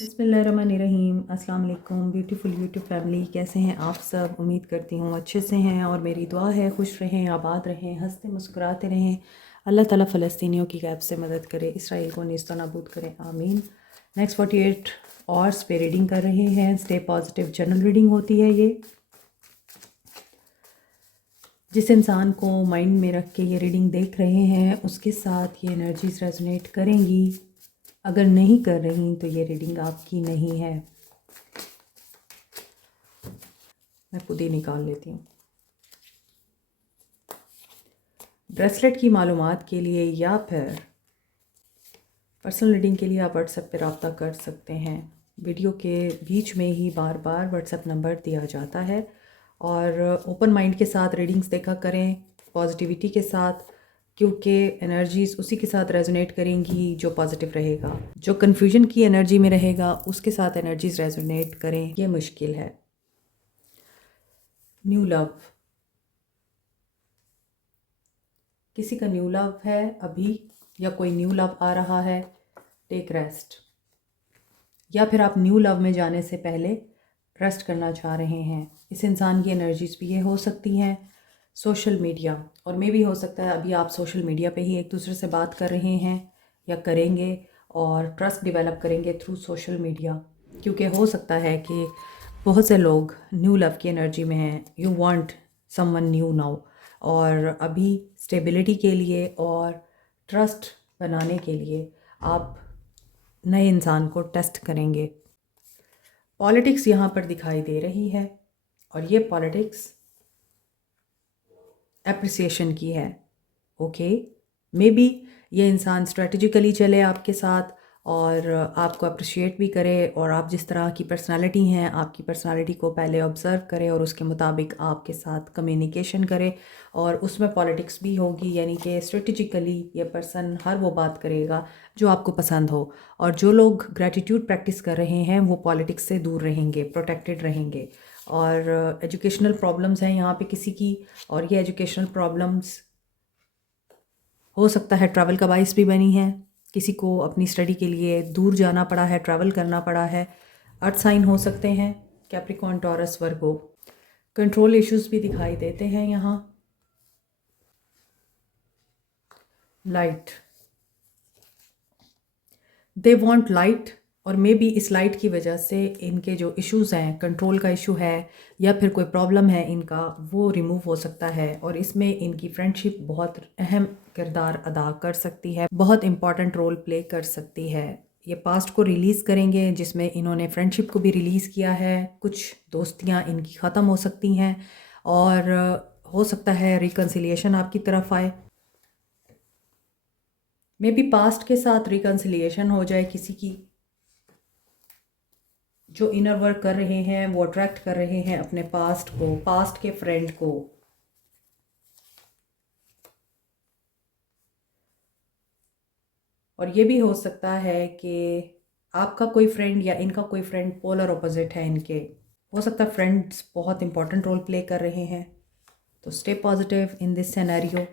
बिस्मिल्लाहिर्रहमानिर्रहीम। अस्सलाम वालेकुम ब्यूटीफुल यूट्यूब फैमिली, कैसे हैं आप सब? उम्मीद करती हूँ अच्छे से हैं और मेरी दुआ है खुश रहें, आबाद रहें, हंसते मुस्कुराते रहें। अल्लाह ताला फ़लस्तीनियों की गैब से मदद करे, इसराइल को नेस्त नाबूद करें, आमीन। नेक्स्ट 48 आवर्स पे रीडिंग कर रहे हैं। स्टे पॉजिटिव जनरल रीडिंग होती है ये। जिस इंसान को माइंड में रख के ये रीडिंग देख रहे हैं उसके साथ ये एनर्जीज रेजोनेट करेंगी। अगर नहीं कर रही तो ये रीडिंग आपकी नहीं है। मैं खुद ही निकाल लेती हूँ। ब्रेसलेट की मालूमात के लिए या फिर पर्सनल रीडिंग के लिए आप व्हाट्सएप पर रब्ता कर सकते हैं। वीडियो के बीच में ही बार बार व्हाट्सएप नंबर दिया जाता है। और ओपन माइंड के साथ रीडिंग्स देखा करें, पॉजिटिविटी के साथ, क्योंकि एनर्जीज उसी के साथ रेजोनेट करेंगी जो पॉजिटिव रहेगा। जो कन्फ्यूजन की एनर्जी में रहेगा उसके साथ एनर्जीज रेजोनेट करें, ये मुश्किल है। न्यू लव, किसी का न्यू लव है अभी, या कोई न्यू लव आ रहा है। टेक रेस्ट, या फिर आप न्यू लव में जाने से पहले रेस्ट करना चाह रहे हैं। इस इंसान की एनर्जीज भी ये हो सकती हैं। सोशल मीडिया, और मे भी हो सकता है अभी आप सोशल मीडिया पे ही एक दूसरे से बात कर रहे हैं या करेंगे और ट्रस्ट डेवलप करेंगे थ्रू सोशल मीडिया, क्योंकि हो सकता है कि बहुत से लोग न्यू लव की एनर्जी में हैं। You want someone new now, और अभी स्टेबिलिटी के लिए और ट्रस्ट बनाने के लिए आप नए इंसान को टेस्ट करेंगे। पॉलिटिक्स यहाँ पर दिखाई दे रही है और ये पॉलिटिक्स एप्रिसिएशन की है। ओके, मे बी ये इंसान स्ट्रेटजिकली चले आपके साथ और आपको अप्रिशिएट भी करे, और आप जिस तरह की पर्सनालिटी हैं आपकी पर्सनालिटी को पहले ऑब्ज़र्व करे और उसके मुताबिक आपके साथ कम्युनिकेशन करे, और उसमें पॉलिटिक्स भी होगी। यानी कि स्ट्रेटजिकली ये पर्सन हर वो बात करेगा जो आपको पसंद हो। और जो लोग ग्रैटिट्यूड प्रैक्टिस कर रहे हैं वो पॉलिटिक्स से दूर रहेंगे, प्रोटेक्टेड रहेंगे। और एजुकेशनल प्रॉब्लम्स हैं यहाँ पे किसी की, और ये एजुकेशनल प्रॉब्लम्स हो सकता है ट्रैवल का बाइस भी बनी है। किसी को अपनी स्टडी के लिए दूर जाना पड़ा है, ट्रैवल करना पड़ा है। अर्थ साइन हो सकते हैं, कैप्रिकॉर्न, टॉरस, वर्गो। कंट्रोल इश्यूज भी दिखाई देते हैं यहाँ। लाइट, दे वांट लाइट, और मे बी इस लाइट की वजह से इनके जो इश्यूज हैं, कंट्रोल का इशू है या फिर कोई प्रॉब्लम है इनका, वो रिमूव हो सकता है। और इसमें इनकी फ्रेंडशिप बहुत अहम किरदार अदा कर सकती है, बहुत इंपॉर्टेंट रोल प्ले कर सकती है। ये पास्ट को रिलीज़ करेंगे जिसमें इन्होंने फ्रेंडशिप को भी रिलीज़ किया है। कुछ दोस्तियाँ इनकी ख़त्म हो सकती हैं और हो सकता है रिकन्सिलिएशन आपकी तरफ आए। मे बी पास्ट के साथ रिकन्सिलिएशन हो जाए किसी की। जो इनर वर्क कर रहे हैं वो अट्रैक्ट कर रहे हैं अपने पास्ट को, पास्ट के फ्रेंड को। और ये भी हो सकता है कि आपका कोई फ्रेंड या इनका कोई फ्रेंड पोलर ऑपोजिट है इनके। हो सकता है फ्रेंड्स बहुत इंपॉर्टेंट रोल प्ले कर रहे हैं। तो stay positive in this scenario.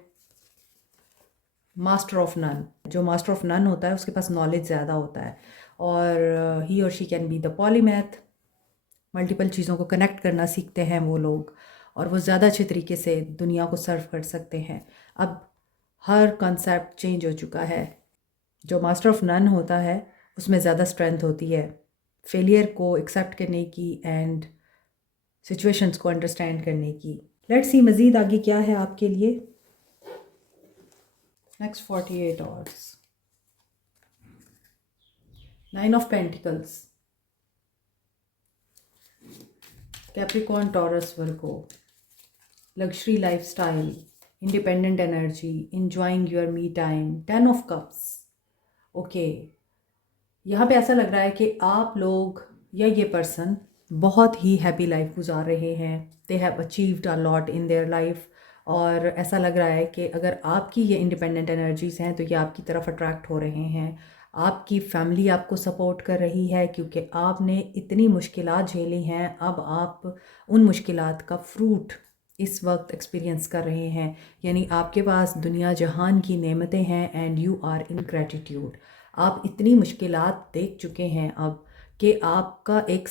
Master of none, जो मास्टर ऑफ नन होता है उसके पास नॉलेज ज़्यादा होता है, और ही और she can be the polymath. Multiple चीज़ों को कनेक्ट करना सीखते हैं वो लोग, और वो ज़्यादा अच्छे तरीके से दुनिया को सर्व कर सकते हैं। अब हर कॉन्सेप्ट चेंज हो चुका है। जो मास्टर ऑफ नन होता है उसमें ज़्यादा स्ट्रेंथ होती है फेलियर को एक्सेप्ट करने की एंड सिचुएशंस को अंडरस्टैंड करने की। लेट्स सी मज़ीद आगे क्या है आपके लिए next 48 hours. 9 of pentacles, Capricorn, Taurus, Virgo. Luxury lifestyle, independent energy, enjoying your me time. 10 of cups. Okay, यहाँ पे ऐसा लग रहा है कि आप लोग या ये पर्सन बहुत ही हैप्पी लाइफ गुजार रहे हैं। They have achieved a lot in their life, और ऐसा लग रहा है कि अगर आपकी ये इंडिपेंडेंट एनर्जीज़ हैं तो ये आपकी तरफ अट्रैक्ट हो रहे हैं। आपकी फैमिली आपको सपोर्ट कर रही है क्योंकि आपने इतनी मुश्किलात झेली हैं। अब आप उन मुश्किलात का फ्रूट इस वक्त एक्सपीरियंस कर रहे हैं। यानी आपके पास दुनिया जहान की नेमतें हैं and you are in gratitude. आप इतनी मुश्किलात देख चुके हैं अब कि आपका एक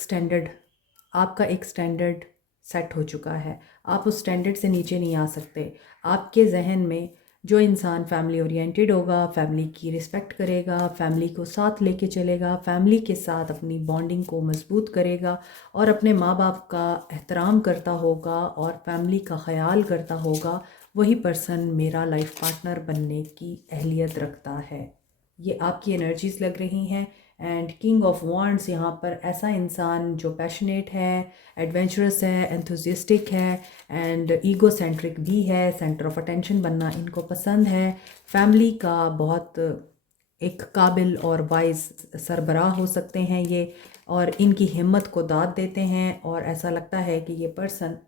स्टैंडर्ड सेट हो चुका है। आप उस स्टैंडर्ड से नीचे नहीं आ सकते। आपके जहन में जो इंसान फैमिली ओरिएंटेड होगा, फैमिली की रिस्पेक्ट करेगा, फैमिली को साथ लेके चलेगा, फैमिली के साथ अपनी बॉन्डिंग को मजबूत करेगा और अपने माँ बाप का एहतराम करता होगा और फैमिली का ख्याल करता होगा, वही पर्सन मेरा लाइफ पार्टनर बनने की अहलियत रखता है। ये आपकी एनर्जीज़ लग रही हैं। एंड किंग ऑफ वॉन्ड्स यहाँ पर ऐसा इंसान जो पैशनेट है, एडवेंचरस है, एंथुजियास्टिक है एंड ईगो सेंट्रिक भी है, सेंटर ऑफ अटेंशन बनना इनको पसंद है, फैमिली का बहुत एक काबिल और वाइज सरबराह हो सकते हैं ये, और इनकी हिम्मत को दाद देते हैं और ऐसा लगता है कि ये पर्सन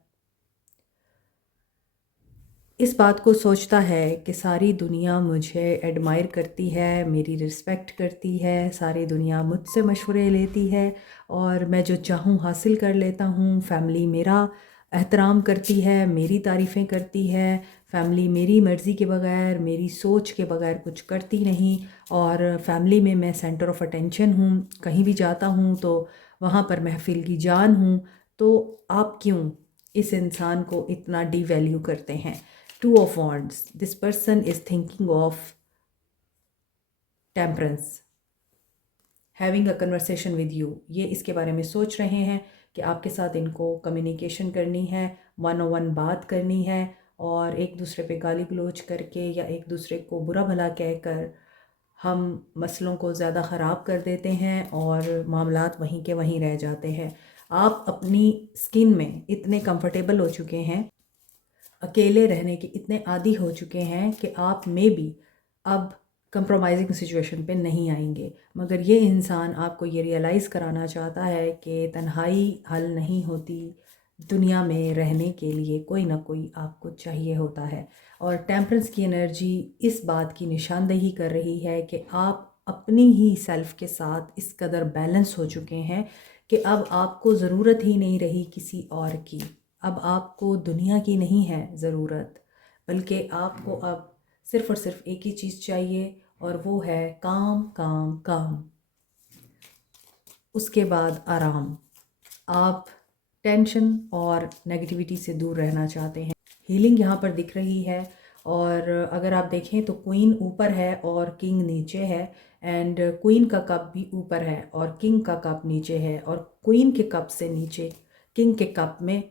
इस बात को सोचता है कि सारी दुनिया मुझे एडमायर करती है, मेरी रिस्पेक्ट करती है, सारी दुनिया मुझसे मशवरे लेती है और मैं जो चाहूँ हासिल कर लेता हूँ। फैमिली मेरा एहतराम करती है, मेरी तारीफ़ें करती है, फैमिली मेरी मर्ज़ी के बगैर, मेरी सोच के बगैर कुछ करती नहीं और फैमिली में मैं सेंटर ऑफ़ अटेंशन हूँ। कहीं भी जाता हूँ तो वहाँ पर महफ़िल की जान हूँ। तो आप क्यों इस इंसान को इतना डीवैल्यू करते हैं? Two of Wands. This person is thinking of temperance, having a conversation with you. ये इसके बारे में सोच रहे हैं कि आपके साथ इनको कम्युनिकेशन करनी है, वन ऑन वन बात करनी है और एक दूसरे पे गाली गलोच करके या एक दूसरे को बुरा भला कहकर हम मसलों को ज़्यादा ख़राब कर देते हैं और मामलात वहीं के वहीं रह जाते हैं। आप अपनी स्किन में इतने कंफर्टेबल हो चुके हैं, अकेले रहने के इतने आदी हो चुके हैं कि आप में भी अब कंप्रोमाइजिंग सिचुएशन पे नहीं आएंगे। मगर ये इंसान आपको ये रियलाइज़ कराना चाहता है कि तन्हाई हल नहीं होती, दुनिया में रहने के लिए कोई ना कोई आपको चाहिए होता है। और टेम्परेंस की एनर्जी इस बात की निशानदेही कर रही है कि आप अपनी ही सेल्फ के साथ इस कदर बैलेंस हो चुके हैं कि अब आपको ज़रूरत ही नहीं रही किसी और की। अब आपको दुनिया की नहीं है ज़रूरत, बल्कि आपको अब सिर्फ़ और सिर्फ एक ही चीज़ चाहिए और वो है काम काम काम। उसके बाद आराम। आप टेंशन और नेगेटिविटी से दूर रहना चाहते हैं। हीलिंग यहाँ पर दिख रही है और अगर आप देखें तो क्वीन ऊपर है और किंग नीचे है एंड क्वीन का कप भी ऊपर है और किंग का कप नीचे है और क्वीन के कप से नीचे किंग के कप में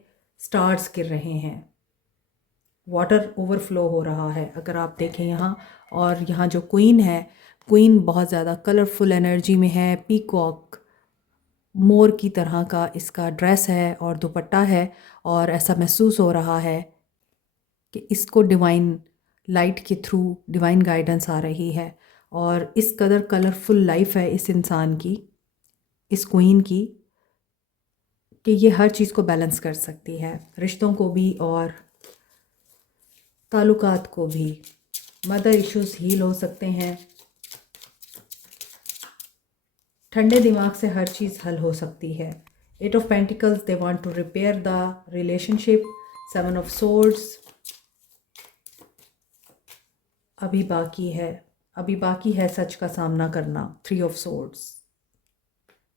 स्टार्स गिर रहे हैं। वाटर ओवरफ्लो हो रहा है अगर आप देखें यहाँ। और यहाँ जो क्वीन है, क्वीन बहुत ज़्यादा कलरफुल एनर्जी में है। पीकॉक मोर की तरह का इसका ड्रेस है और दुपट्टा है और ऐसा महसूस हो रहा है कि इसको डिवाइन लाइट के थ्रू डिवाइन गाइडेंस आ रही है। और इस कदर कलरफुल लाइफ है इस इंसान की, इस क्वीन की, कि ये हर चीज़ को बैलेंस कर सकती है, रिश्तों को भी और ताल्लुकात को भी। मदर इश्यूज हील हो सकते हैं। ठंडे दिमाग से हर चीज़ हल हो सकती है। 8 of pentacles, they want to repair the relationship. 7 of swords, अभी बाकी है सच का सामना करना। 3 of swords,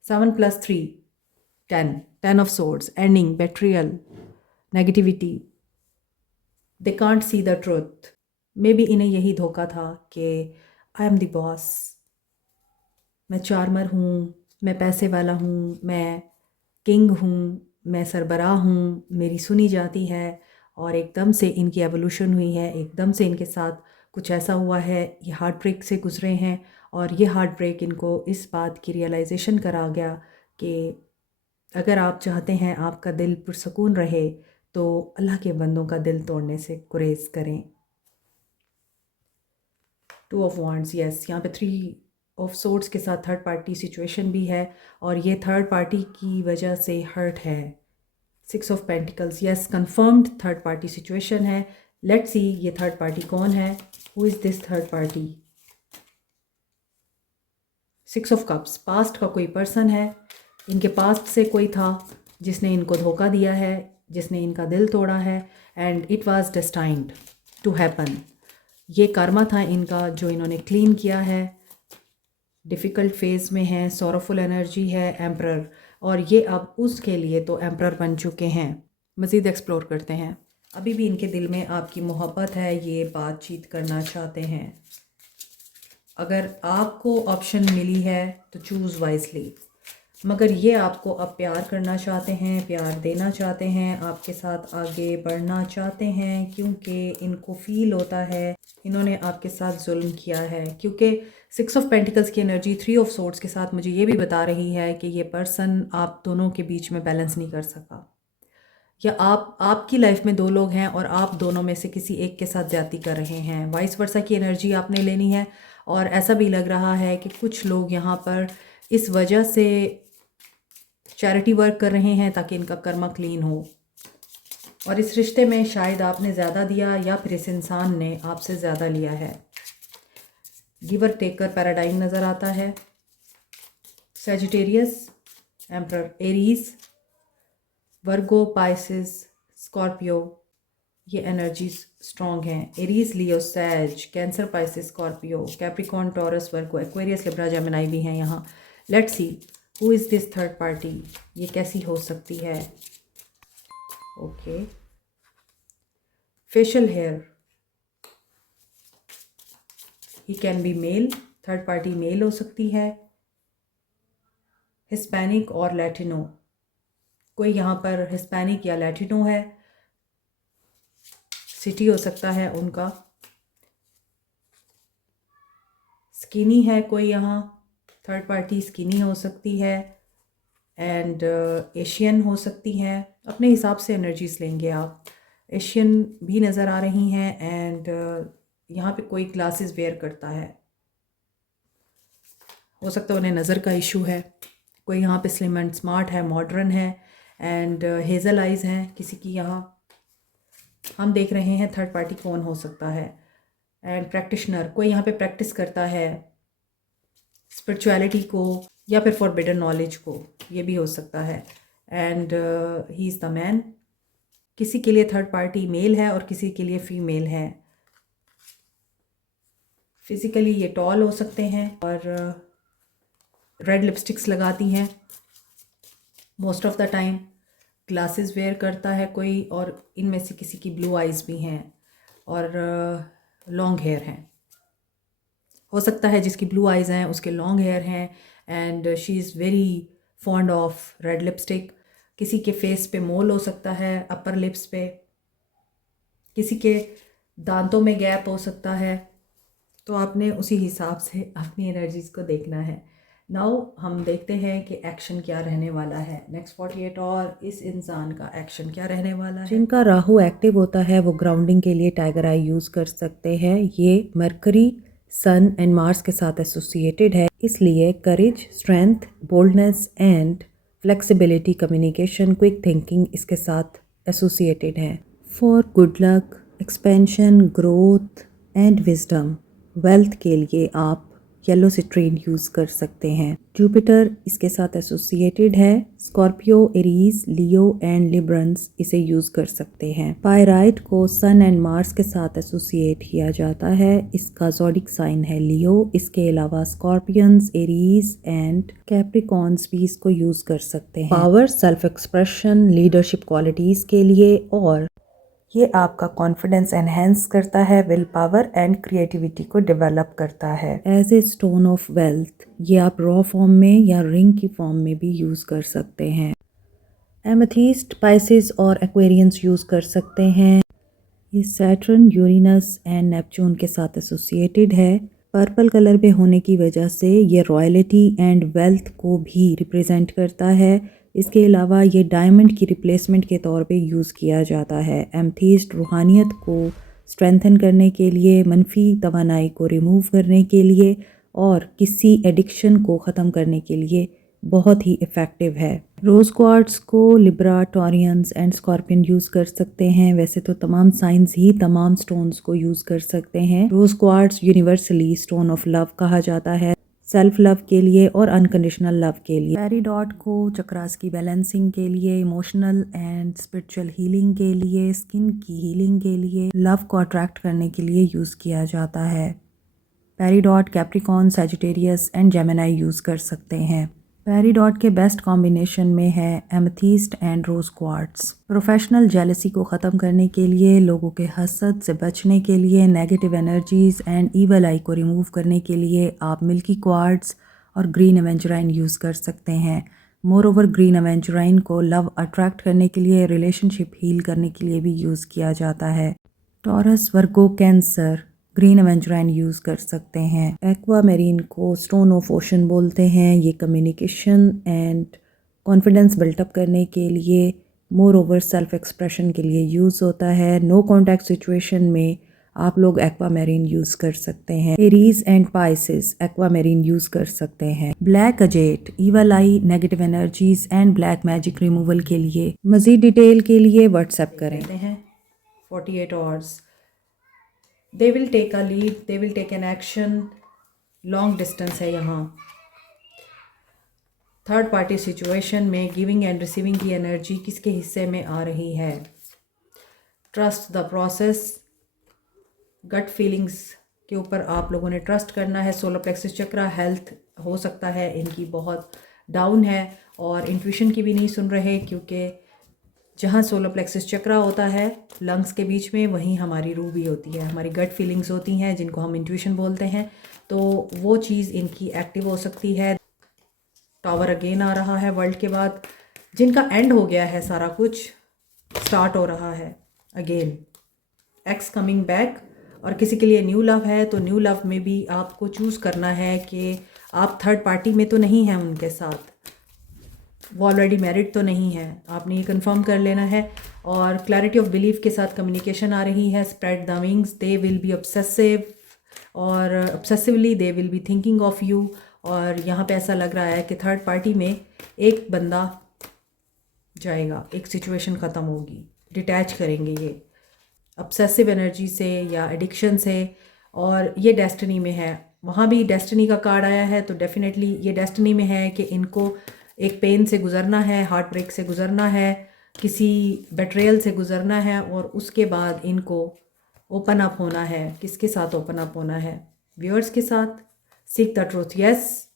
7 + 3 10 of swords, ending, betrayal, negativity. They can't see the truth. Maybe इन्हें यही धोखा था कि आई एम द बॉस, मैं चार्मर हूँ, मैं पैसे वाला हूँ, मैं किंग हूँ, मैं सरबराह हूँ, मेरी सुनी जाती है। और एकदम से इनकी एवोल्यूशन हुई है, एकदम से इनके साथ कुछ ऐसा हुआ है, ये हार्ट ब्रेक से गुजरे हैं और ये हार्ट ब्रेक इनको इस बात की रियलाइजेशन करा गया कि अगर आप चाहते हैं आपका दिल पुरसकून रहे तो अल्लाह के बंदों का दिल तोड़ने से गुरेज करें। 2 ऑफ वॉन्ड्स, यस, यहाँ पे 3 ऑफ सोर्ड्स के साथ थर्ड पार्टी सिचुएशन भी है और ये थर्ड पार्टी की वजह से हर्ट है। 6 of pentacles, yes, confirmed third party situation है। लेट्स सी ये थर्ड पार्टी कौन है, who is this third party. 6 of cups, past का कोई पर्सन है, इनके पास्ट से कोई था जिसने इनको धोखा दिया है, जिसने इनका दिल तोड़ा है and it was destined to happen. ये कर्मा था इनका जो इन्होंने क्लीन किया है। डिफ़िकल्ट फेज़ में हैं, सॉरोफुल एनर्जी है एम्परर, और ये अब उसके लिए तो एम्परर बन चुके हैं। मज़ीद एक्सप्लोर करते हैं। अभी भी इनके दिल में आपकी मोहब्बत है, ये बातचीत करना चाहते हैं। अगर आपको ऑप्शन मिली है तो चूज़ वाइजली, मगर ये आपको अब प्यार करना चाहते हैं, प्यार देना चाहते हैं, आपके साथ आगे बढ़ना चाहते हैं, क्योंकि इनको फ़ील होता है इन्होंने आपके साथ जुल्म किया है। क्योंकि 6 ऑफ पेंटिकल्स की एनर्जी 3 ऑफ सोर्ड्स के साथ मुझे ये भी बता रही है कि ये पर्सन आप दोनों के बीच में बैलेंस नहीं कर सका, या आपकी लाइफ में 2 लोग हैं और आप दोनों में से किसी एक के साथ ज़्यादती कर रहे हैं। वाइस वर्सा की एनर्जी आपने लेनी है, और ऐसा भी लग रहा है कि कुछ लोग यहाँ पर इस वजह से चैरिटी वर्क कर रहे हैं ताकि इनका कर्मा क्लीन हो, और इस रिश्ते में शायद आपने ज़्यादा दिया या फिर इस इंसान ने आपसे ज़्यादा लिया है। गिवर टेकर पैराडाइम नज़र आता है। Sagittarius, Emperor, Aries, Virgo, Pisces, Scorpio, ये एनर्जीज स्ट्रॉन्ग हैं। Aries, Leo, Sag, Cancer, Pisces, Scorpio, Capricorn, Taurus, Virgo, Aquarius, Libra, Gemini भी हैं यहाँ। Let's see who is this third party, ये कैसी हो सकती है। Okay, facial hair, he can be male, third party male हो सकती है। हिस्पैनिक और लैटिनो, कोई यहाँ पर हिस्पैनिक या लैटिनो है। सिटी हो सकता है उनका। स्किनी है कोई यहाँ, थर्ड पार्टी स्किनी हो सकती है। एंड एशियन हो सकती हैं, अपने हिसाब से एनर्जीज लेंगे आप। एशियन भी नज़र आ रही हैं। एंड यहाँ पे कोई ग्लासेस वेयर करता है, हो सकता है उन्हें नज़र का इशू है। कोई यहाँ पे स्लिम एंड स्मार्ट है, मॉडर्न है, एंड हेज़ल आइज़ हैं किसी की यहाँ। हम देख रहे हैं थर्ड पार्टी कौन हो सकता है। एंड प्रैक्टिशनर, कोई यहाँ पे प्रैक्टिस करता है स्पिरिचुअलिटी को या फिर फॉरबिडन नॉलेज को, ये भी हो सकता है। And he is the man, किसी के लिए थर्ड पार्टी मेल है और किसी के लिए फीमेल है। फिज़िकली ये टॉल हो सकते हैं और रेड लिपस्टिक्स लगाती हैं most of the time. Glasses wear करता है कोई, और इनमें से किसी की ब्लू आइज़ भी हैं और लॉन्ग हेयर हैं। हो सकता है जिसकी ब्लू आइज़ हैं उसके लॉन्ग हेयर हैं, and she is very fond of red lipstick. किसी के फेस पे मोल हो सकता है, अपर लिप्स पे, किसी के दांतों में गैप हो सकता है। तो आपने उसी हिसाब से अपनी एनर्जीज़ को देखना है। नाउ हम देखते हैं कि एक्शन क्या रहने वाला है नेक्स्ट 48, और इस इंसान का एक्शन क्या रहने वाला है। जिनका राहु एक्टिव होता है वो ग्राउंडिंग के लिए टाइगर आई यूज़ कर सकते हैं। ये मरकरी, सन एंड मार्स के साथ एसोसिएटेड है, इसलिए courage, strength, boldness and flexibility, communication, quick thinking इसके साथ एसोसिएटेड है। For good luck, expansion, growth and wisdom, wealth के लिए आप येलो सिट्रीन यूज़ कर सकते हैं। जुपिटर इसके साथ एसोसिएटेड है। Scorpio, Aries, Leo and Librans इसे यूज़ कर सकते हैं। पायराइट को सन एंड मार्स के साथ एसोसिएट किया जाता है, इसका ज़ोडिक साइन है लियो। इसके अलावा स्कॉर्पियंस, एरीज एंड कैप्रिकॉर्न्स भी इसको यूज़ कर सकते हैं। Power, self expression, leadership qualities के लिए, और ये आपका कॉन्फिडेंस एनहेंस करता है, विल पावर एंड क्रिएटिविटी को डेवलप करता है। As a stone of wealth, ये आप रॉ फॉर्म में या रिंग की फॉर्म में भी यूज़ कर सकते हैं। एमेथिस्ट, पाइसिस और एक्वेरियंस यूज़ कर सकते हैं। ये सैटर्न, यूरेनस एंड नेपच्यून के साथ एसोसिएटेड है। पर्पल कलर में होने की वजह से ये रॉयल्टी एंड वेल्थ को भी रिप्रेजेंट करता है। इसके अलावा ये डायमंड की रिप्लेसमेंट के तौर पे यूज़ किया जाता है। एमेथिस्ट रूहानियत को स्ट्रेंथन करने के लिए, मनफी तवानाई को रिमूव करने के लिए और किसी एडिक्शन को ख़त्म करने के लिए बहुत ही इफ़ेक्टिव है। रोज़ क्वार्ट्स को Libra, Taureans and scorpion use कर सकते हैं। वैसे तो तमाम साइंस ही तमाम स्टोन्स को यूज़ कर सकते हैं। Rose quartz universally stone of love कहा जाता है, सेल्फ लव के लिए और अनकंडीशनल लव के लिए। पेरिडॉट को चक्रास की बैलेंसिंग के लिए, इमोशनल एंड स्पिरिचुअल हीलिंग के लिए, स्किन की हीलिंग के लिए, लव को अट्रैक्ट करने के लिए यूज़ किया जाता है। Peridot, Capricorn, Sagittarius and Gemini use कर सकते हैं। पेरिडॉट के बेस्ट कॉम्बिनेशन में है amethyst and rose quartz. Professional jealousy को ख़त्म करने के लिए, लोगों के हसद से बचने के लिए, नेगेटिव एनर्जीज़ एंड ईवल आई को रिमूव करने के लिए आप मिल्की क्वार्ट्स और ग्रीन एवेंचुराइन यूज़ कर सकते हैं। मोर ओवर ग्रीन एवेंचुराइन को लव अट्रैक्ट करने के लिए, रिलेशनशिप हील करने के लिए भी यूज़ किया जाता है। टॉरस, वर्गो, कैंसर ग्रीन एवेंचुराइन यूज़ कर सकते हैं। एक्वामेरीन को स्टोन ऑफ ओशन बोलते हैं। ये कम्युनिकेशन एंड कॉन्फिडेंस बिल्टअप करने के लिए, मोर ओवर सेल्फ एक्सप्रेशन के लिए यूज़ होता है। नो कॉन्टैक्ट सिचुएशन में आप लोग एक्वामेरीन यूज़ कर सकते हैं। एरीज एंड पाइसेस एक्वामेरीन यूज़ कर सकते हैं। Black अजेट evil I, negative energies and black magic removal के लिए। मज़ीद डिटेल के लिए व्हाट्सएप करें। 48 hours they will take a lead, they will take an action। Long distance है यहाँ। थर्ड पार्टी सिचुएशन में गिविंग एंड रिसीविंग की एनर्जी किसके हिस्से में आ रही है। Trust the process, gut feelings के ऊपर आप लोगों ने ट्रस्ट करना है। सोलर प्लेक्सस चक्रा हेल्थ हो सकता है इनकी बहुत डाउन है और इंट्यूशन की भी नहीं सुन रहे, क्योंकि जहाँ सोलर प्लेक्सस चक्रा होता है लंग्स के बीच में, वहीं हमारी रूह भी होती है, हमारी गट फीलिंग्स होती हैं जिनको हम इंट्यूशन बोलते हैं। तो वो चीज़ इनकी एक्टिव हो सकती है। टावर अगेन आ रहा है वर्ल्ड के बाद, जिनका एंड हो गया है, सारा कुछ स्टार्ट हो रहा है अगेन। एक्स कमिंग बैक, और किसी के लिए न्यू लव है तो न्यू लव में भी आपको चूज़ करना है कि आप थर्ड पार्टी में तो नहीं हैं उनके साथ, वो ऑलरेडी मैरिड तो नहीं है, आपने ये कंफर्म कर लेना है। और क्लैरिटी ऑफ बिलीफ के साथ कम्युनिकेशन आ रही है। Spread the wings, they will be obsessive और obsessively they will be thinking of you. और यहाँ पे ऐसा लग रहा है कि थर्ड पार्टी में एक बंदा जाएगा, एक सिचुएशन ख़त्म होगी, डिटैच करेंगे ये ऑब्सेसिव एनर्जी से या एडिक्शन से, और ये डेस्टिनी में है। वहाँ भी डेस्टिनी का कार्ड आया है, तो डेफिनेटली ये डेस्टिनी में है कि इनको एक पेन से गुज़रना है, हार्ट ब्रेक से गुज़रना है, किसी बेट्रेयल से गुज़रना है, और उसके बाद इनको ओपन अप होना है। किसके साथ ओपन अप होना है? व्यूअर्स के साथ। सीक द ट्रूथ, यस,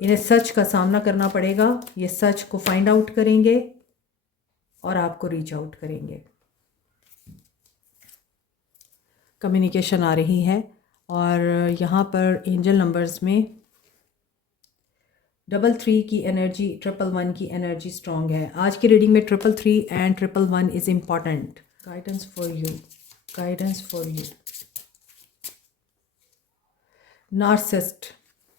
इन्हें सच का सामना करना पड़ेगा। ये सच को फाइंड आउट करेंगे और आपको रीच आउट करेंगे। कम्युनिकेशन आ रही है, और यहाँ पर एंजल नंबर्स में 33 की एनर्जी, 111 की एनर्जी स्ट्रॉन्ग है। आज की रीडिंग में 333 and 111 is important. Guidance for you, guidance for you. Narcissist,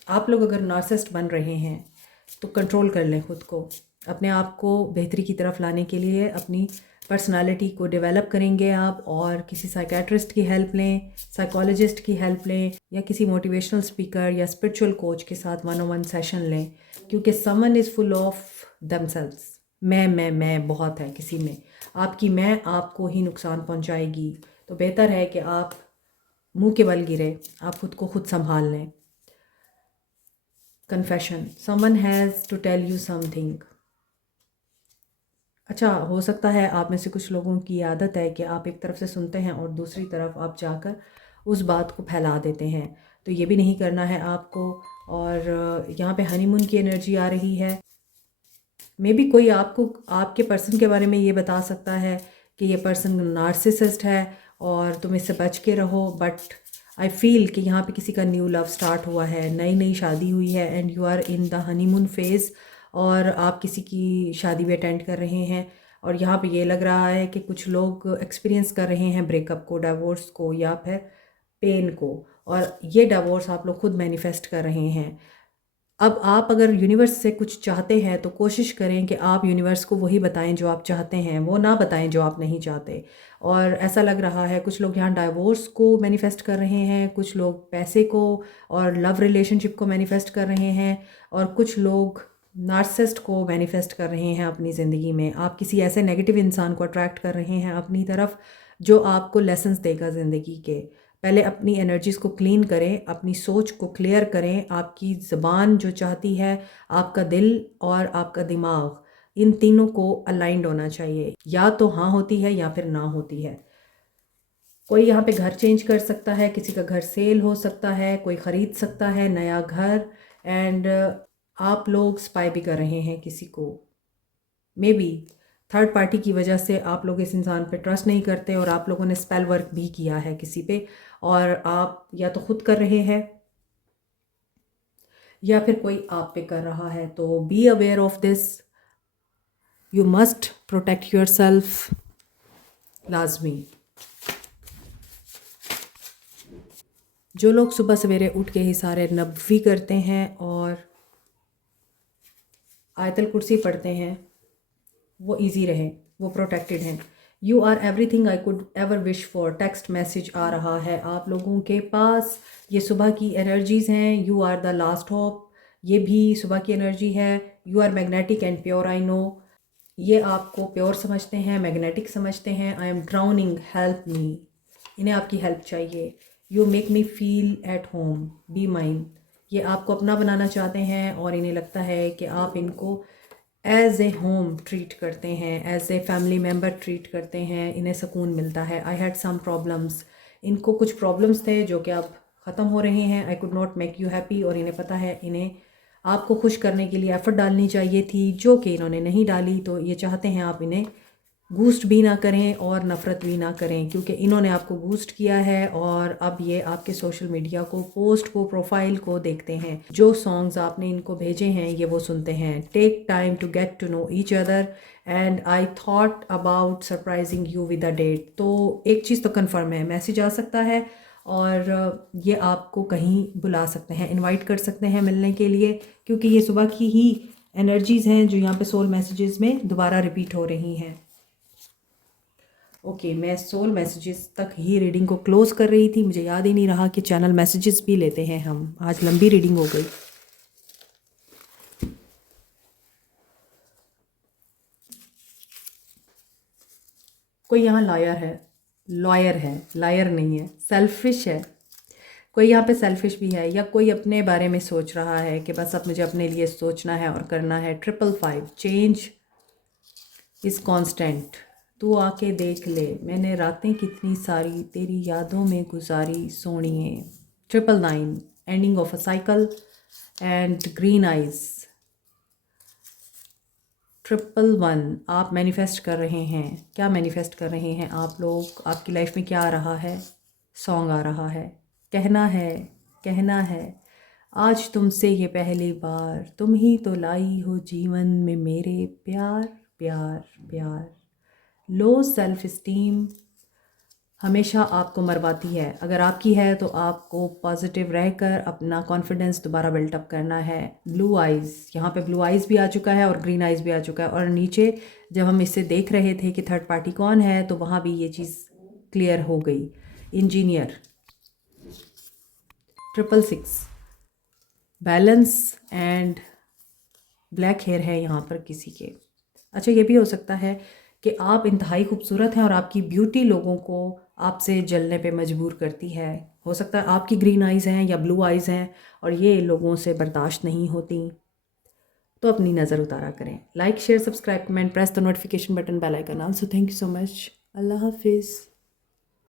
आप लोग अगर नार्सिस्ट बन रहे हैं तो कंट्रोल कर लें खुद को। अपने आप को बेहतरी की तरफ लाने के लिए अपनी पर्सनालिटी को डेवलप करेंगे आप, और किसी साइकेट्रिस्ट की हेल्प लें, साइकोलॉजिस्ट की हेल्प लें, या किसी मोटिवेशनल स्पीकर या स्पिरिचुअल कोच के साथ 1-on-1 सेशन लें, क्योंकि someone is full of themselves. मैं बहुत है किसी में। आपकी मैं आपको ही नुकसान पहुंचाएगी, तो बेहतर है कि आप मुंह के बल गिरे, आप खुद को खुद संभाल लें। Confession, someone has to tell you something. अच्छा, हो सकता है आप में से कुछ लोगों की आदत है कि आप एक तरफ से सुनते हैं और दूसरी तरफ आप जाकर उस बात को फैला देते हैं, तो ये भी नहीं करना है आपको। और यहाँ पे हनीमून की एनर्जी आ रही है। मे बी कोई आपको आपके पर्सन के बारे में ये बता सकता है कि ये पर्सन नार्सिसिस्ट है और तुम इससे बच के रहो, बट आई फील कि यहाँ पे किसी का न्यू लव स्टार्ट हुआ है, नई नई शादी हुई है, and you are in the honeymoon phase, और आप किसी की शादी भी अटेंड कर रहे हैं। और यहाँ पे ये लग रहा है कि कुछ लोग एक्सपीरियंस कर रहे हैं ब्रेकअप को, डिवोर्स को, या फिर पेन को, और ये डिवोर्स आप लोग खुद मैनिफेस्ट कर रहे हैं। अब आप अगर यूनिवर्स से कुछ चाहते हैं तो कोशिश करें कि आप यूनिवर्स को वही बताएं जो आप चाहते हैं, वो ना बताएं जो आप नहीं चाहते। और ऐसा लग रहा है कुछ लोग यहाँ डाइवोर्स को मैनिफेस्ट कर रहे हैं, कुछ लोग पैसे को और लव रिलेशनशिप को मैनिफेस्ट कर रहे हैं, और कुछ लोग नार्सिसिस्ट को मैनिफेस्ट कर रहे हैं अपनी ज़िंदगी में। आप किसी ऐसे नेगेटिव इंसान को अट्रैक्ट कर रहे हैं अपनी तरफ जो आपको लेसन्स देगा ज़िंदगी के। पहले अपनी एनर्जीज़ को क्लीन करें, अपनी सोच को क्लियर करें। आपकी ज़बान जो चाहती है, आपका दिल और आपका दिमाग, इन तीनों को अलाइंड होना चाहिए। या तो हाँ होती है या फिर ना होती है। कोई यहाँ पे घर चेंज कर सकता है, किसी का घर सेल हो सकता है, कोई ख़रीद सकता है नया घर। एंड आप लोग स्पाई भी कर रहे हैं किसी को, मे बी थर्ड पार्टी की वजह से आप लोग इस इंसान पे ट्रस्ट नहीं करते और आप लोगों ने स्पेल वर्क भी किया है किसी पे, और आप या तो खुद कर रहे हैं या फिर कोई आप पे कर रहा है। तो be aware of this, you must protect your self, लाजमी। जो लोग सुबह सवेरे उठ के ही सारे नबवी करते हैं और आयतल कुर्सी पढ़ते हैं, वो इजी रहे, वो प्रोटेक्टेड हैं। You are everything I could ever wish for, text message आ रहा है आप लोगों के पास। ये सुबह की एनर्जीज़ हैं। You are the last hope, ये भी सुबह की एनर्जी है। You are magnetic and pure, I know. ये आपको प्योर समझते हैं, मैग्नेटिक समझते हैं। I am drowning, help me. इन्हें आपकी हेल्प चाहिए। You make me feel at home, be mine. ये आपको अपना बनाना चाहते हैं और इन्हें लगता है कि आप इनको एज ए होम ट्रीट करते हैं, as a family member treat करते हैं। इन्हें सुकून मिलता है। आई हैड सम प्रॉब्लम्स, इनको कुछ प्रॉब्लम्स थे जो कि अब ख़त्म हो रहे हैं। I could not make you happy, और इन्हें पता है इन्हें आपको खुश करने के लिए एफ़र्ट डालनी चाहिए थी, जो कि इन्होंने नहीं डाली। तो ये चाहते हैं आप इन्हें बूस्ट भी ना करें और नफ़रत भी ना करें, क्योंकि इन्होंने आपको बूस्ट किया है और अब ये आपके सोशल मीडिया को, पोस्ट को, प्रोफाइल को देखते हैं। जो सॉन्ग्स आपने इनको भेजे हैं ये वो सुनते हैं। Take time to get to know each other and I thought about surprising you with a date. तो एक चीज़ तो कन्फर्म है, मैसेज आ सकता है और ये आपको कहीं बुला सकते हैं, इनवाइट कर सकते हैं मिलने के लिए, क्योंकि ये सुबह की ही एनर्जीज़ हैं जो यहाँ पे सोल मैसेजेस में दोबारा रिपीट हो रही हैं। ओके, मैं सोल मैसेजेस तक ही रीडिंग को क्लोज़ कर रही थी। मुझे याद ही नहीं रहा कि चैनल मैसेजेस भी लेते हैं हम। आज लंबी रीडिंग हो गई। कोई यहाँ लॉयर है, लॉयर है, लायर नहीं है, सेल्फिश है। कोई यहाँ पे सेल्फिश भी है, या कोई अपने बारे में सोच रहा है कि बस अब मुझे अपने लिए सोचना है और करना है। 555, चेंज इज़ कांस्टेंट। तू आके देख ले, मैंने रातें कितनी सारी तेरी यादों में गुजारी सोनिए। 999, ending of a cycle and green eyes. 111, आप मैनिफेस्ट कर रहे हैं। क्या मैनिफेस्ट कर रहे हैं आप लोग? आपकी लाइफ में क्या आ रहा है? सॉन्ग आ रहा है, कहना है, कहना है आज तुमसे ये पहली बार, तुम ही तो लाई हो जीवन में मेरे प्यार, प्यार, प्यार। लो सेल्फ इस्टीम हमेशा आपको मरवाती है। अगर आपकी है तो आपको पॉजिटिव रहकर अपना कॉन्फिडेंस दोबारा बिल्टअप करना है। ब्लू आइज़, यहाँ पे ब्लू आइज़ भी आ चुका है और ग्रीन आइज़ भी आ चुका है। और नीचे जब हम इससे देख रहे थे कि थर्ड पार्टी कौन है, तो वहाँ भी ये चीज़ क्लियर हो गई। Engineer. 666, balance and black hair है यहाँ पर किसी के। अच्छा, ये भी हो सकता है कि आप इंतहाई खूबसूरत हैं और आपकी ब्यूटी लोगों को आपसे जलने पे मजबूर करती है। हो सकता है आपकी ग्रीन आइज़ हैं या ब्लू आइज़ हैं और ये लोगों से बर्दाश्त नहीं होती। तो अपनी नज़र उतारा करें। Like, share, subscribe, comment, press the notification button, bell icon all. So thank you so much. अल्लाह हाफिज़।